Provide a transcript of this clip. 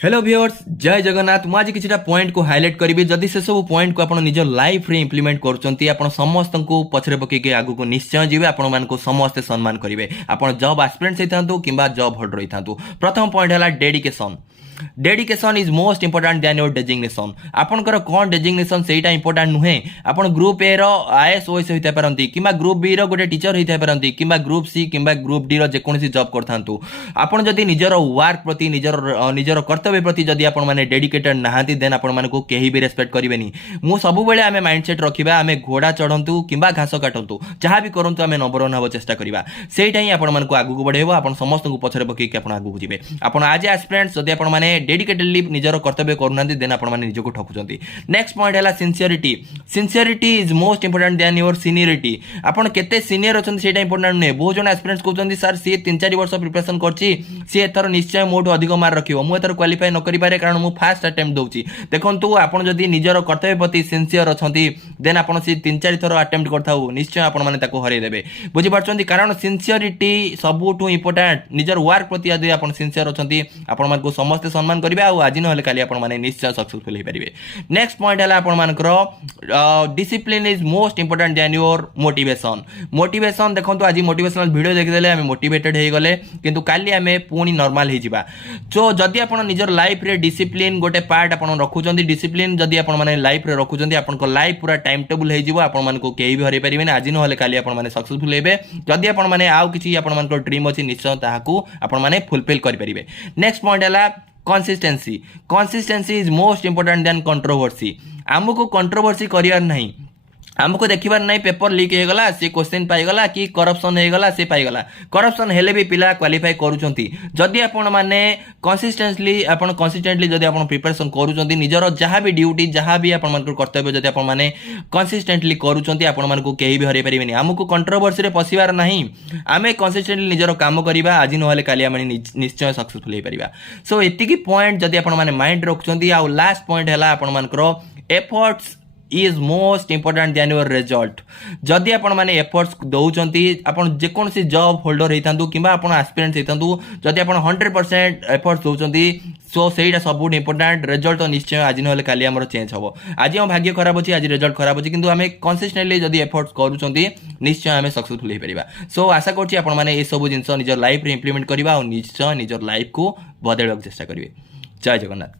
Hello viewers जय जगन्नाथ मु आज किछिटा पॉइंट को हाईलाइट करी जदि से सब पॉइंट को आपण निज लाइफ रे इंप्लीमेंट करछंती आपण समस्त को पछरे पके के आगु को निश्चय जीवे आपण मान को समस्त सम्मान करिवे आपण जॉब एस्पिरेंट्स हेतांतु किबा जॉब होल्डर हेतांतु प्रथम पॉइंट हला dedication dedication is most important than your designation आपनकर कौन डेजिग्नेशन सेटा इंपोर्टेंट नुहे आपण ग्रुप ए रो आईएएस ओएस होइता परंती किबा ग्रुप बी रो गोटे टीचर होइता परंती किबा ग्रुप सी किबा ग्रुप डी रो जे कोनसी जॉब करथांतु आपण जदी निजर वर्क प्रति निजर कर्तव्य प्रति जदी आपण माने डेडिकेटेड नाहांती देन आपण माने को केही भी रेस्पेक्ट करिवेनी मु सब बेले आमे माइंडसेट रखिबा आमे घोड़ा चढ़ंतु किबा घास काटंतु जहां भी करंतु आमे नंबर 1 हबो चेष्टा करिबा सेटा ही आपण माने को आगु को बढ़ेबो आपण समस्त को पछरे पके के आपण आगु जिवे आपण आज एस्पिरेंट्स जदी आपण माने डेडिकेटेडली निजर कर्तव्य करूना देन आपण माने निजको ठकुचंती नेक्स्ट पॉइंट हला sincerity sincerity is most important than your seniority आपण केते सीनियर अछंती सेटा इंपोर्टेंट नै बहुत जण एस्पिरेंट्स कहउचंती सर सी 3-4 वर्ष प्रिपरेशन करछि सी एथर निश्चय मोठो अधिक मार्क रखिबो मु एथर क्वालिफाई न करि पारे कारण मु फर्स्ट अटेम्प्ट दउछि देखंतु आपण जदी निजर कर्तव्य प्रति सिंसियर अछंती देन आपण सी 3-4 थर अटेम्प्ट करथाउ निश्चय आपण माने ताको हरै देबे बुझि पारछंती कारण सिंसियरिटी सबुठु इंपोर्टेंट निजर वर्क प्रति यदि आपण सिंसियर अछंती आपण मान को समस्त सम्मान करिवे आ आज नहले काली आपण माने निश्चय सक्सेसफुल हे परिबे नेक्स्ट पॉइंट हला आपण मानकर discipline is most important than your motivation motivation देखंतु आज मोटिवेशनल वीडियो देखि देले हम मोटिवेटेड हे गले किंतु काली हमें पुनी नॉर्मल हे जिबा सो जदी आपण निजर लाइफ रे डिसिप्लिन गोटे पार्ट आपण रखुचंदी डिसिप्लिन जदी आपण माने लाइफ रे रखुचंदी आपण को लाइफ पूरा टाइम टेबल हे जिवो आपण मान को केही भी हरै परिबे आज नहले काली आपण माने सक्सेसफुल हेबे जदी आपण माने आउ किछि आपण मान को ड्रीम अछि निश्चय ताहाकू आपण माने फुलफिल करि परिबे नेक्स्ट पॉइंट हला consistency is most important than controversy आमको कंट्रोवर्सी करियार नहीं आमको देखिबार नहीं पेपर लीक हे गला से क्वेश्चन पाई गला कि करप्शन हे गला से पाई गला करप्शन हेले भी पिला क्वालिफाई करूचंती जदी आपण माने कंसिस्टेंटली जदी आपण प्रिपरेशन करूचंती निजर जहां भी ड्यूटी जहां भी आपण मान कर्तव्य जदी आपण माने कंसिस्टेंटली करूचंती आपण मान को केही भी हरै परिबेनी आमको कंट्रोवर्सी रे पसिबार नहीं आमे कंसिस्टेंटली निजर काम करिबा आज नहले काली आमे निश्चय सक्सेसफुल हे परिबा सो एति की पॉइंट जदी आपण माने माइंड रखचंती आ लास्ट पॉइंट हला आपण मान करो efforts is most important than your result जदि आपण माने एफर्ट्स दउचंती आपण जे कोनसी जॉब होल्डर हेतांतु किबा आपण एस्पिरेंट्स हेतांतु जदि आपण 100% एफर्ट्स दउचंती सो सेटा सबुठ इंपोर्टेंट रिजल्ट निश्चय आज नहले काली हमर चेंज हबो आज हम भाग्य खराब अछि आज रिजल्ट खराब अछि किंतु हमें कंसिस्टेंटली जदि एफर्ट्स करूचंती निश्चय हमें सक्सेसफुल हे परिबा सो आशा करछि आपण माने ए सब जिंस निजर लाइफ रे इंप्लीमेंट करबा और निश्चय निजर लाइफ को बदलबाक चेष्टा करिवे जय जगन्नाथ।